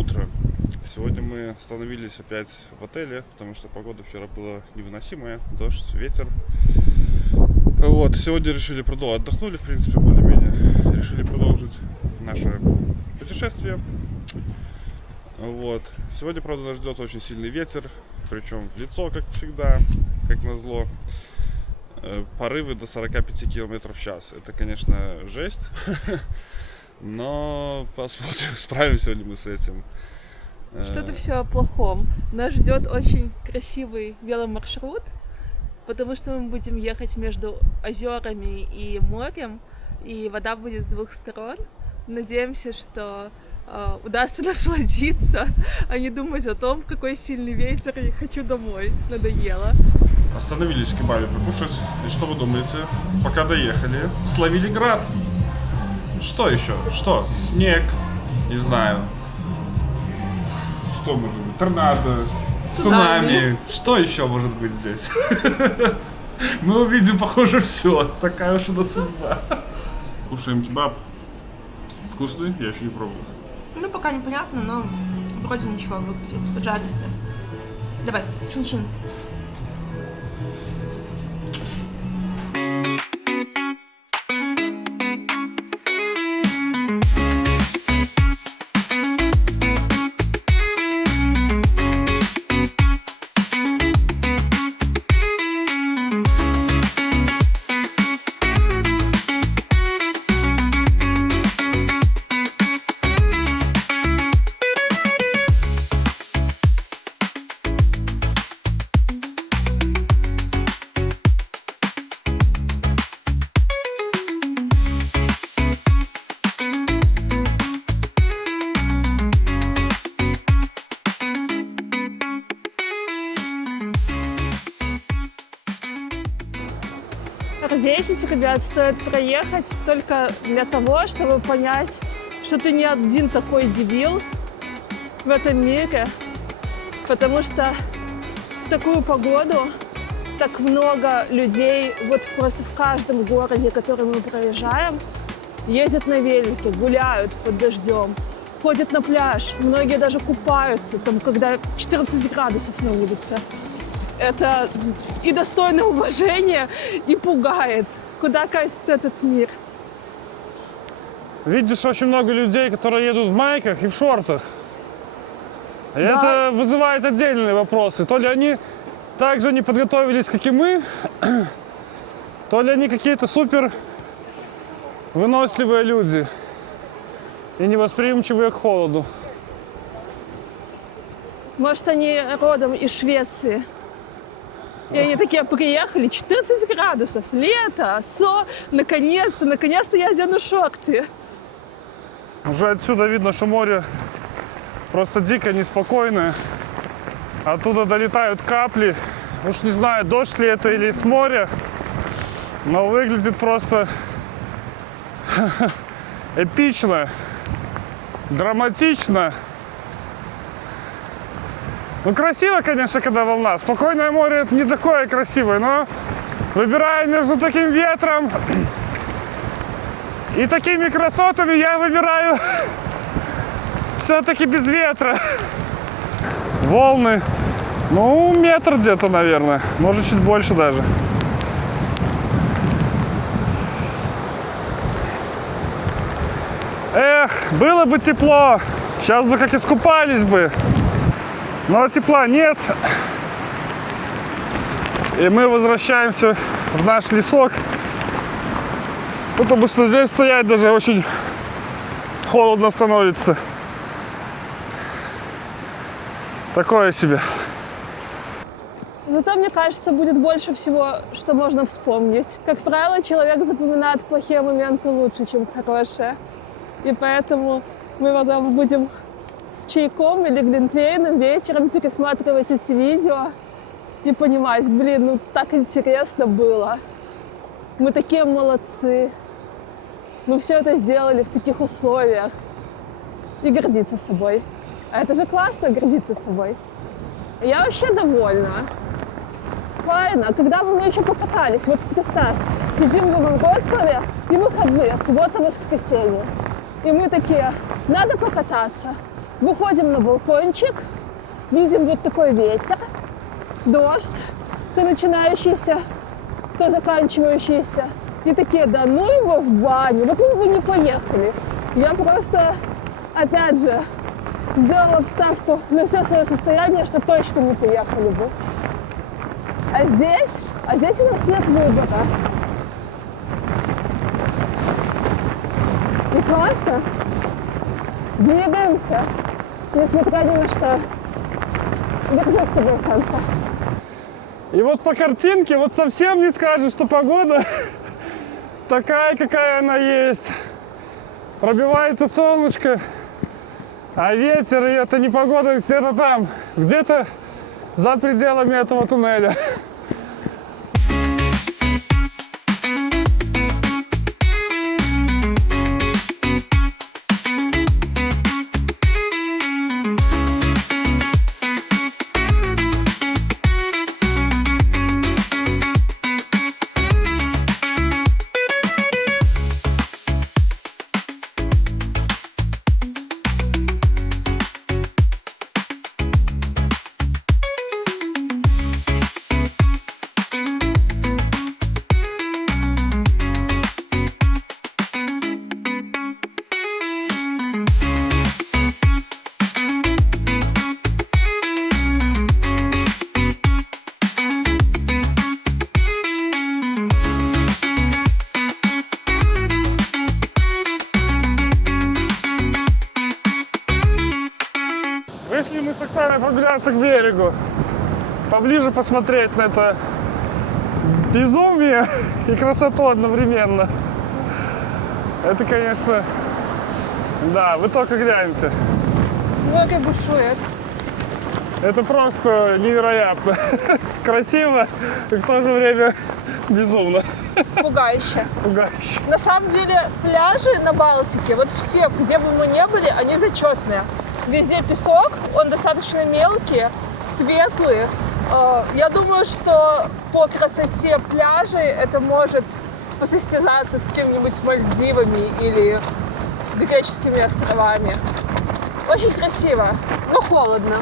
утро. Сегодня мы остановились опять в отеле, потому что погода вчера была невыносимая, дождь, ветер. Вот, сегодня решили продолжить, отдохнули, в принципе, более-менее. Решили продолжить наше путешествие. Вот. Сегодня, правда, нас ждет очень сильный ветер, причем в лицо, как всегда, как назло. Порывы до 45 км в час. Это, конечно, жесть. Но посмотрим, справимся ли мы с этим. Что-то все о плохом. Нас ждет очень красивый веломаршрут, потому что мы будем ехать между озерами и морем, и вода будет с двух сторон. Надеемся, что удастся насладиться, а не думать о том, какой сильный ветер, и хочу домой. Надоело. Остановились в кебабе покушать. И что вы думаете? Пока доехали, словили град. Что еще? Что? Снег? Не знаю. Что может быть? Торнадо? Цунами? Что еще может быть здесь? Мы увидим, похоже, все. Такая уж у нас судьба. Кушаем кебаб. Вкусный? Я еще не пробовал. Ну, пока непонятно, но вроде ничего выглядит. Поджаристо. Давай, чин-чин. Здесь, ребят, стоит проехать только для того, чтобы понять, что ты не один такой дебил в этом мире, потому что в такую погоду так много людей, вот просто в каждом городе, который мы проезжаем, ездят на велике, гуляют под дождем, ходят на пляж, многие даже купаются, там, когда 14 градусов на улице. Это и достойно уважения, и пугает. Куда катится этот мир? Видишь очень много людей, которые едут в майках и в шортах. И это вызывает отдельные вопросы. То ли они так же не подготовились, как и мы, то ли они какие-то супер выносливые люди и невосприимчивые к холоду. Может, они родом из Швеции. И они такие приехали, 14 градусов, лето, наконец-то я одену шорты. Уже отсюда видно, что море просто дико неспокойное. Оттуда долетают капли. Уж не знаю, дождь ли это или с моря, но выглядит просто эпично, драматично. Ну, красиво, конечно, когда волна. Спокойное море это не такое красивое, но выбирая между таким ветром и такими красотами, я выбираю все-таки без ветра. Волны, ну, метр где-то, наверное, может, чуть больше даже. Эх, было бы тепло, сейчас бы как искупались бы. Но тепла нет, и мы возвращаемся в наш лесок, потому что здесь стоять даже очень холодно становится. Такое себе. Зато, мне кажется, будет больше всего, что можно вспомнить. Как правило, человек запоминает плохие моменты лучше, чем хорошие. И поэтому мы потом будем с чайком или глинтвейном вечером пересматривать эти видео и понимать, блин, ну так интересно было. Мы такие молодцы. Мы все это сделали в таких условиях. И гордиться собой. А это же классно, гордиться собой. Я вообще довольна. Файно. Когда бы мы еще покатались? Вот представь, сидим в Вроцлаве и выходные, суббота, воскресенье. И мы такие, Надо покататься. Выходим на балкончик, видим вот такой ветер, дождь, то начинающийся, то заканчивающийся. И такие, да ну его в баню, вот мы бы не поехали. Я просто, опять же, сделала вставку на все свое состояние, что точно не поехали бы. А здесь у нас нет выбора. И просто двигаемся, несмотря ни на что. Держи с тобой, солнце. И вот по картинке вот совсем не скажешь, что погода такая, какая она есть. Пробивается солнышко, а ветер, и это не погода где-то там, где-то за пределами этого туннеля. Вышли мы с Оксаной прогуляться к берегу, поближе посмотреть на это безумие и красоту одновременно. Это, конечно, да, вы только гляньте. Море бушует. Это просто невероятно. Красиво и в то же время безумно. Пугающе. Пугающе. На самом деле пляжи на Балтике, вот все, где бы мы ни были, они зачетные. Везде песок, он достаточно мелкий, светлый. Я думаю, что по красоте пляжей это может посостязаться с какими-нибудь Мальдивами или греческими островами. Очень красиво, но холодно.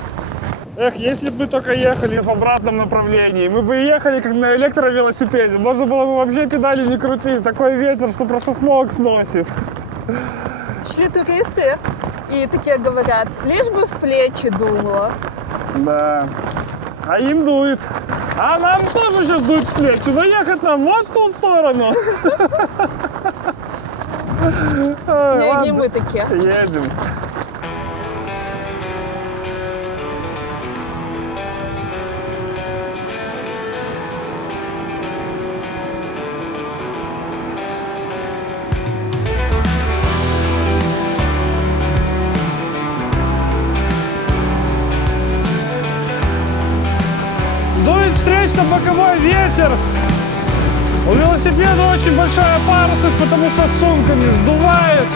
Эх, если бы мы только ехали в обратном направлении, мы бы ехали как на электровелосипеде. Можно было бы вообще педали не крутить. Такой ветер, что просто с ног сносит. Шли туристы и такие говорят, лишь бы в плечи дуло. Да. А им дует. А нам тоже сейчас дует в плечи. Но ехать нам вот в ту сторону. Не мы такие. Едем. Дует встречно-боковой ветер. У велосипеда очень большая парусность, потому что с сумками сдувает.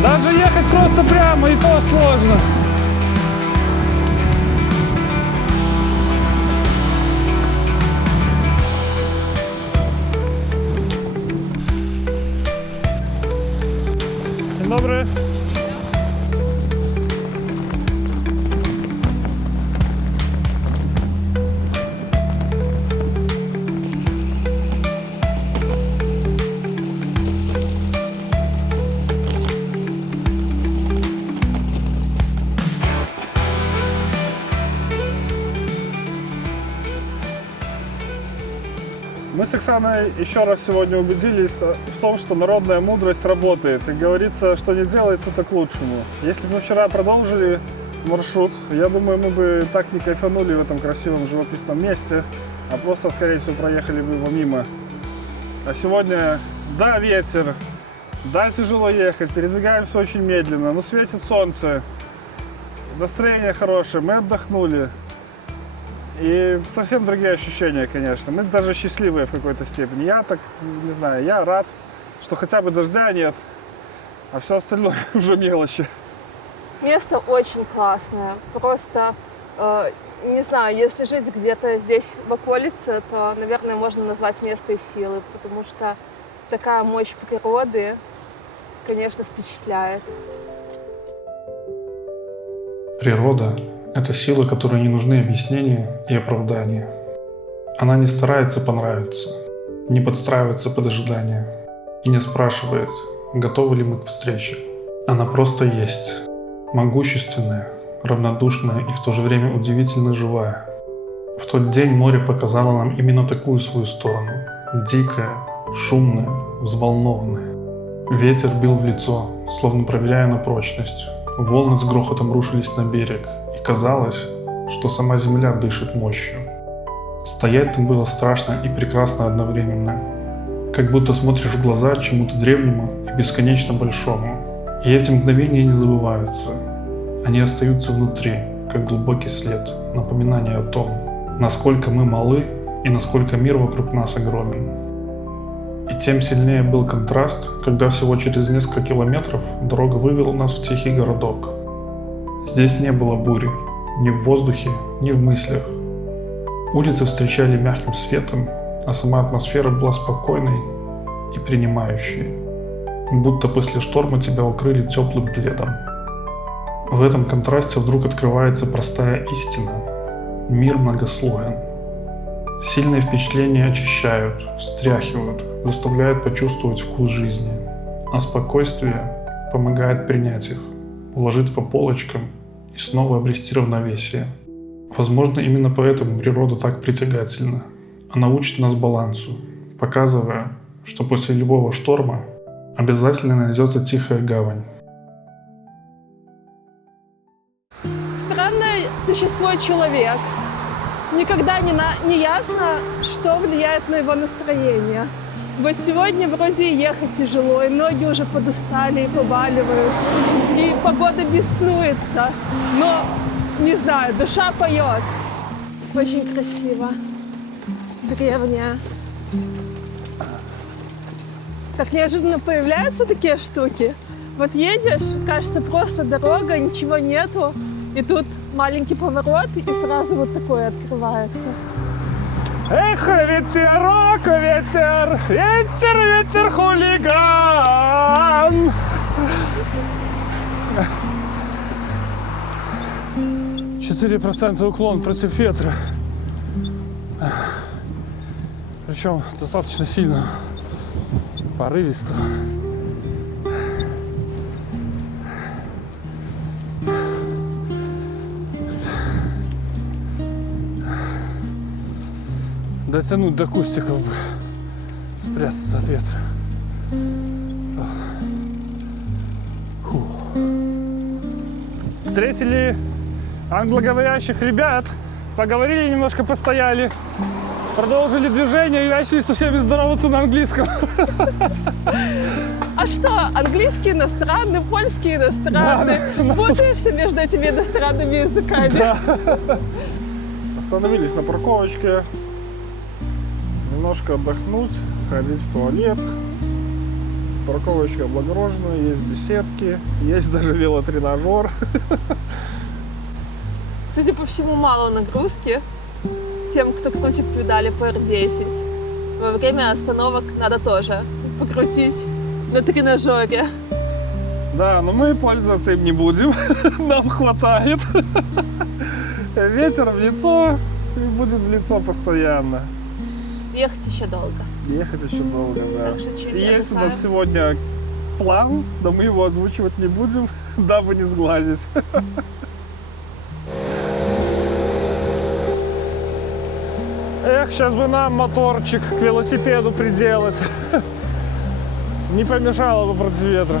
Даже ехать просто прямо и то сложно. Dzień dobry. Мы с Оксаной еще раз сегодня убедились в том, что народная мудрость работает. Как говорится, что не делается, то к лучшему. Если бы мы вчера продолжили маршрут, я думаю, мы бы так не кайфанули в этом красивом живописном месте, а просто, скорее всего, проехали бы его мимо. А сегодня, да, ветер, да, тяжело ехать, передвигаемся очень медленно, но светит солнце, настроение хорошее, мы отдохнули. И совсем другие ощущения, конечно. Мы даже счастливые в какой-то степени. Я так, не знаю, я рад, что хотя бы дождя нет, а все остальное уже мелочи. Место очень классное. Просто, не знаю, если жить где-то здесь в околице, то, наверное, можно назвать место силы, потому что такая мощь природы, конечно, впечатляет. Природа – это сила, которой не нужны объяснения и оправдания. Она не старается понравиться, не подстраивается под ожидания и не спрашивает, готовы ли мы к встрече. Она просто есть, могущественная, равнодушная и в то же время удивительно живая. В тот день море показало нам именно такую свою сторону – дикая, шумная, взволнованная. Ветер бил в лицо, словно проверяя на прочность. Волны с грохотом рушились на берег, и казалось, что сама земля дышит мощью. Стоять там было страшно и прекрасно одновременно. Как будто смотришь в глаза чему-то древнему и бесконечно большому. И эти мгновения не забываются. Они остаются внутри, как глубокий след, напоминание о том, насколько мы малы и насколько мир вокруг нас огромен. И тем сильнее был контраст, когда всего через несколько километров дорога вывела нас в тихий городок. Здесь не было бури, ни в воздухе, ни в мыслях. Улицы встречали мягким светом, а сама атмосфера была спокойной и принимающей. Будто после шторма тебя укрыли теплым пледом. В этом контрасте вдруг открывается простая истина. Мир многослоен. Сильные впечатления очищают, встряхивают, заставляют почувствовать вкус жизни, а спокойствие помогает принять их, уложить по полочкам и снова обрести равновесие. Возможно, именно поэтому природа так притягательна. Она учит нас балансу, показывая, что после любого шторма обязательно найдется тихая гавань. Странное существо человек. Никогда не ясно, что влияет на его настроение. Вот сегодня вроде ехать тяжело, и ноги уже подустали и побаливают, и погода беснуется, но, не знаю, душа поет. Очень красиво. Древняя. Так неожиданно появляются такие штуки. Вот едешь, кажется, просто дорога, ничего нету, и тут маленький поворот, и сразу вот такое открывается. Эх, ветерок, ветер, ветер, ветер, хулиган. 4% уклон против ветра. Причем достаточно сильно, порывисто. Дотянуть до кустиков бы, спрятаться от ветра. Фу. Встретили англоговорящих ребят, поговорили немножко, постояли, продолжили движение и начали со всеми здороваться на английском. А что, английский иностранный, польский иностранный? Да, Путаешься между этими иностранными языками? Да. Остановились на парковочке. Немножко отдохнуть, сходить в туалет. Парковочка облагорожена, есть беседки, есть даже велотренажер. Судя по всему, мало нагрузки тем, кто крутит педали по R10. Во время остановок надо тоже покрутить на тренажере. Да, но мы пользоваться им не будем, нам хватает. Ветер в лицо и будет в лицо постоянно. Ехать еще долго. Ехать еще долго, да. Так что чуть Есть у отдыхаем. нас сегодня план, но мы его озвучивать не будем, дабы не сглазить. Эх, сейчас бы нам моторчик к велосипеду приделать. Не помешало бы против ветра.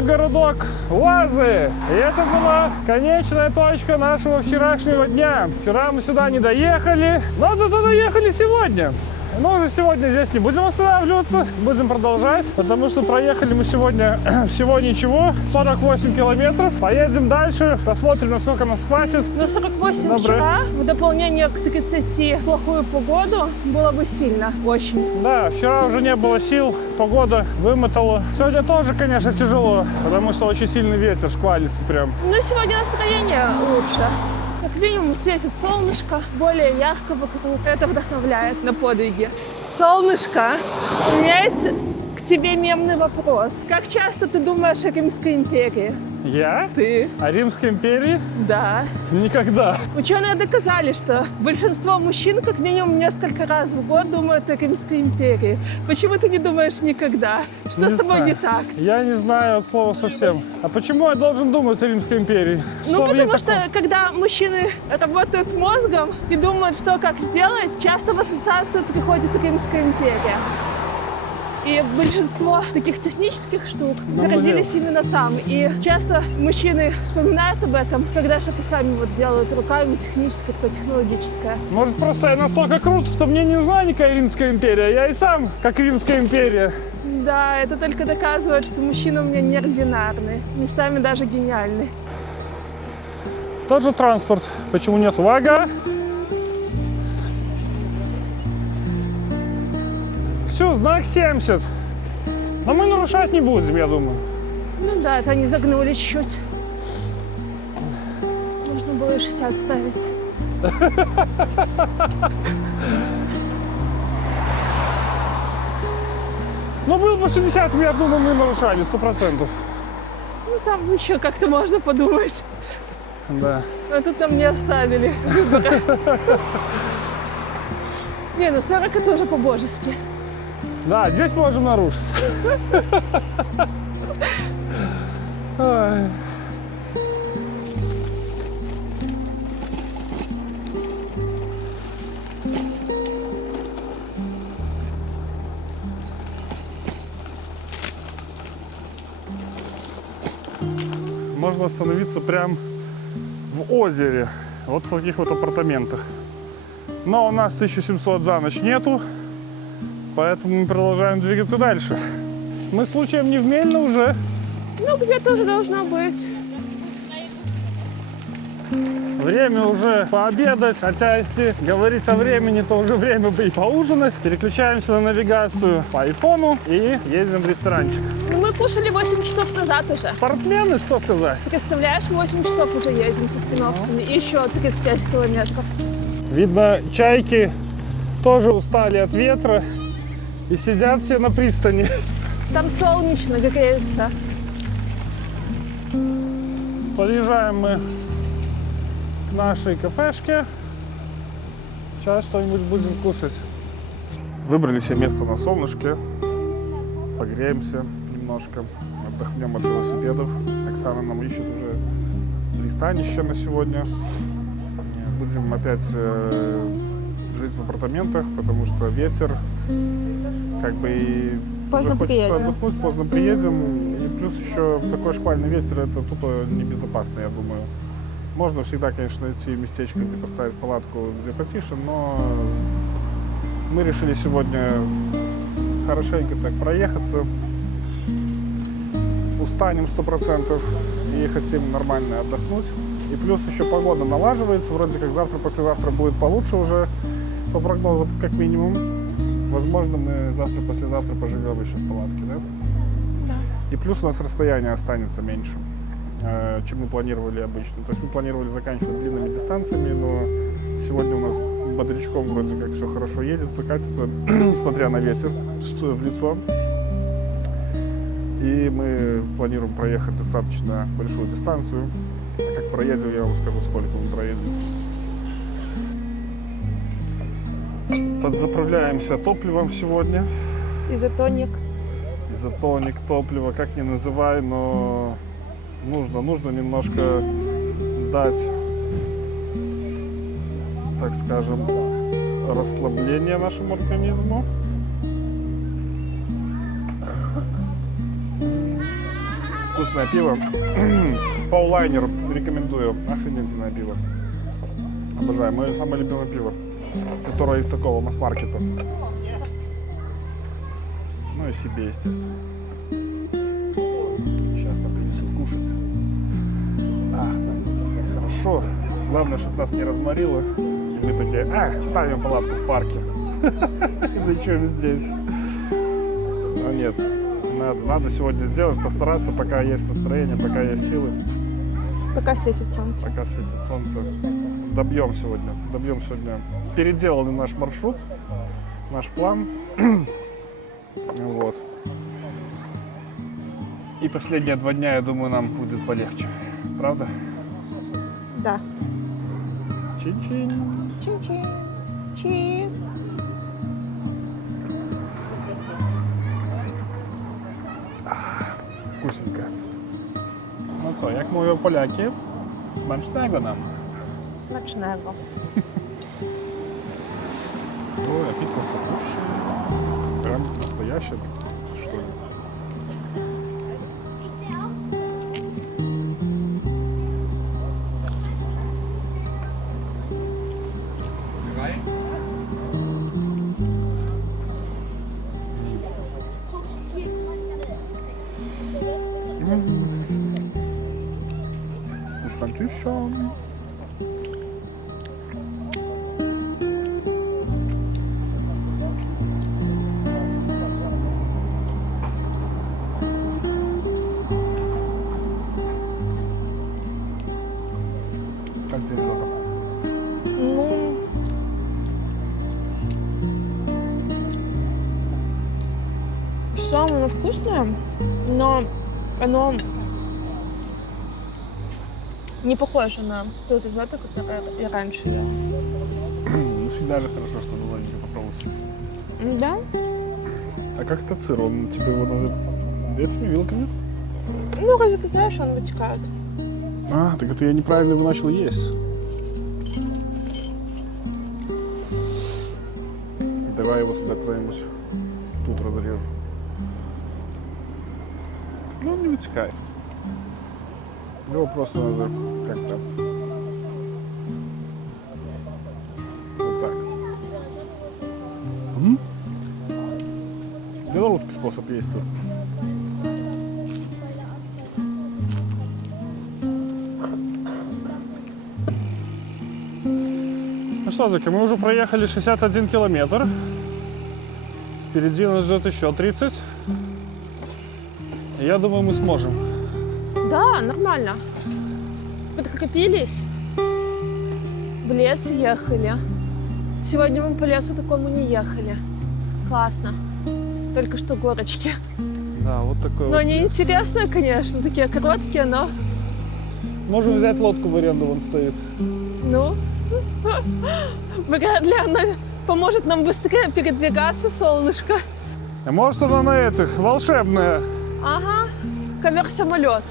Городок Уазы. И это была конечная точка нашего вчерашнего дня. Вчера мы сюда не доехали, но зато доехали сегодня. Но уже сегодня здесь не будем останавливаться, будем продолжать, потому что проехали мы сегодня всего ничего, 48 километров. Поедем дальше, посмотрим, насколько нас хватит. Ну, 48 Доброе. вчера, в дополнение к 30 в плохую погоду, было бы сильно, очень. Да, вчера уже не было сил, погода вымотала. Сегодня тоже, конечно, тяжело, потому что очень сильный ветер, шквалистый прям. Но сегодня настроение лучше. Как минимум светит солнышко, более ярко вокруг. Это вдохновляет на подвиги. Солнышко, у меня есть к тебе мемный вопрос. Как часто ты думаешь о Римской империи? Я? Ты? О Римской империи? Да. Никогда. Ученые доказали, что большинство мужчин как минимум несколько раз в год думают о Римской империи. Почему ты не думаешь никогда? Что Не с тобой знаю. не так? Я не знаю от слова совсем. А почему я должен думать о Римской империи? Ну, в ней потому что, такого? когда мужчины работают мозгом и думают, что как сделать, часто в ассоциацию приходит Римская империя. И большинство таких технических штук зародились именно там. И часто мужчины вспоминают об этом, когда что-то сами вот делают руками, техническое, такое технологическое. Может, просто я настолько крут, что мне не нужна никакая Римская империя. Я и сам как Римская империя. Да, это только доказывает, что мужчины у меня неординарные, местами даже гениальные. Тот же транспорт. Почему нет? Вага. Все, знак 70. Но мы нарушать не будем, я думаю. Ну да, это они загнули чуть-чуть. Можно было и 60 ставить. Ну, был бы 60, я думаю, мы нарушали, 100%. Ну там еще как-то можно подумать. Да. А тут нам не оставили выбора. Не, ну 40 это уже по-божески. Да, здесь можем нарушить. Ой. Можно остановиться прям в озере, вот в таких вот апартаментах. Но у нас 1700 за ночь нету, поэтому мы продолжаем двигаться дальше. Мы случаем не в Мельно уже. Ну, где-то уже должно быть. Время уже пообедать, хотя если говорить о времени, то уже время бы и поужинать. Переключаемся на навигацию по айфону и едем в ресторанчик. Ну, мы кушали 8 часов назад уже. Спортсмены, что сказать? Представляешь, 8 часов уже едем с остановками. И еще 35 километров. Видно, чайки тоже устали от ветра и сидят все на пристани. Там солнечно, как говорится. Подъезжаем мы к нашей кафешке. Сейчас что-нибудь будем кушать. Выбрали себе место на солнышке. Погреемся немножко. Отдохнем от велосипедов. Оксана нам ищет уже пристанище на сегодня. Будем опять жить в апартаментах, потому что ветер, как бы и Поздно уже хочется приедем. отдохнуть, поздно приедем. И плюс еще в такой шквальный ветер это тупо небезопасно, я думаю. Можно всегда, конечно, найти местечко, где поставить палатку, где потише, но мы решили сегодня хорошенько так проехаться. Устанем 100% и хотим нормально отдохнуть. И плюс еще погода налаживается, вроде как завтра-послезавтра будет получше уже, по прогнозу как минимум. Возможно, мы завтра-послезавтра поживем еще в палатке, да? Да. И плюс у нас расстояние останется меньше, чем мы планировали обычно. То есть мы планировали заканчивать длинными дистанциями, но сегодня у нас бодрячком вроде как все хорошо едется, катится, несмотря на ветер в лицо. И мы планируем проехать достаточно большую дистанцию. А как проедем, я вам скажу, сколько мы проедем. Подзаправляемся топливом сегодня. Изотоник. Изотоник, топливо, как ни называй, но нужно немножко дать, так скажем, расслабление нашему организму. Вкусное пиво. Паулайнер рекомендую. Охренительное пиво. Обожаю. Мое самое любимое пиво, которое из такого масс-маркета. Ну и себе, естественно. Сейчас нам принесут кушать. Ах, как хорошо. Главное, чтобы нас не разморило. И мы такие, ставим палатку в парке. И ночуем здесь. Но нет. Надо сегодня сделать, постараться, пока есть настроение, пока есть силы. Пока светит солнце. Пока светит солнце. Добьем сегодня. Переделали наш маршрут, наш план. Вот. И последние 2 дня, я думаю, нам будет полегче. Правда? Да. Чин-чин. Чин-чин. Чиз. Вкусненько. Ну co, jak mówią Polacy, smacznego nam. Смачного. Ой, а пицца с лучше. Прям настоящая, что ли. Вкуснотища. Как тебе ризотто? Ну, все оно вкусное, но оно не похоже на то ризотто, которое я раньше ела. Ну, всегда же хорошо, что маленько попробовать. Да? А как этот сыр? Он, типа, его надо этими вилками? Ну, разрезаешь, он вытекает. А, так это я неправильно его начал есть. Давай его туда куда-нибудь тут разрежу. Ну, он не вытекает. Его просто надо как-то вот так. Белорусский способ есть сыр. Ну что, Зоки, мы уже проехали 61 километр. Впереди нас ждет еще 30. И я думаю, мы сможем. Да, нормально. Подкрепились. В лес ехали. Сегодня мы по лесу такому не ехали. Классно. Только что горочки. Да, вот такой Но вот. они интересные, конечно, такие короткие, но... Можем взять лодку в аренду, вон стоит. Ну, вряд ли она поможет нам быстрее передвигаться, солнышко. А может она на этих, волшебная. Ага, ковер-самолет.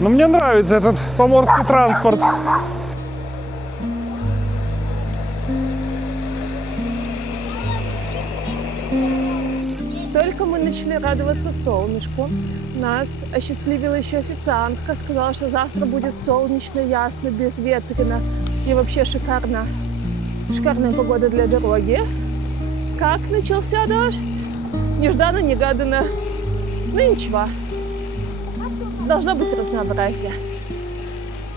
Но мне нравится этот поморский транспорт. Только мы начали радоваться солнышку, нас осчастливила еще официантка, сказала, что завтра будет солнечно, ясно, безветренно и вообще шикарно. Шикарная погода для дороги. Как начался дождь? Нежданно-негаданно. Ну ничего. Должно быть разнообразие.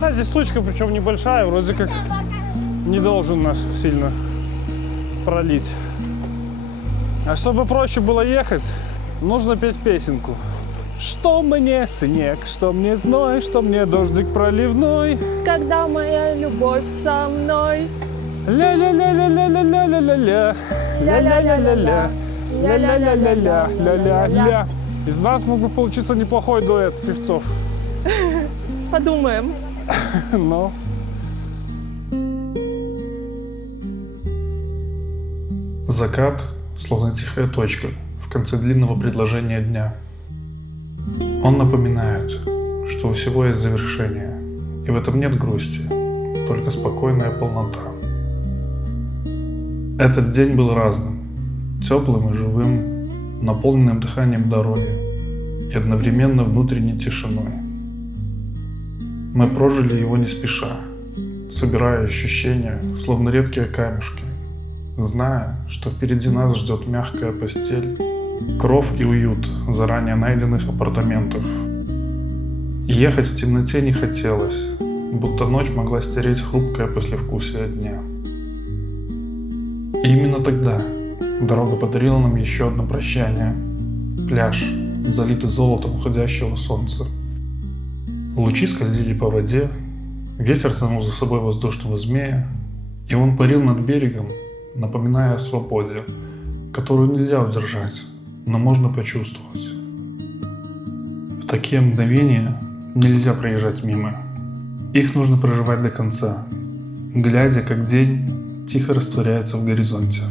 А здесь тучка, причем небольшая, вроде как не должен нас сильно пролить. А чтобы проще было ехать, нужно петь песенку. Что мне снег, что мне зной, что мне дождик проливной. Когда моя любовь со мной. Ля-ля-ля-ля-ля-ля-ля-ля-ля. Ля-ля-ля-ля-ля. Ля-ля-ля-ля-ля-ля-ля. Из нас мог бы получиться неплохой дуэт певцов. Подумаем. Но... Закат, словно тихая точка в конце длинного предложения дня. Он напоминает, что у всего есть завершение, и в этом нет грусти, только спокойная полнота. Этот день был разным, теплым и живым, наполненным дыханием дороги и одновременно внутренней тишиной. Мы прожили его не спеша, собирая ощущения, словно редкие камешки, зная, что впереди нас ждет мягкая постель, кров и уют заранее найденных апартаментов. И ехать в темноте не хотелось, будто ночь могла стереть хрупкое послевкусие дня. И именно тогда дорога подарила нам еще одно прощание. Пляж, залитый золотом уходящего солнца. Лучи скользили по воде, ветер тянул за собой воздушного змея, и он парил над берегом, напоминая о свободе, которую нельзя удержать, но можно почувствовать. В такие мгновения нельзя проезжать мимо. Их нужно проживать до конца, глядя, как день тихо растворяется в горизонте.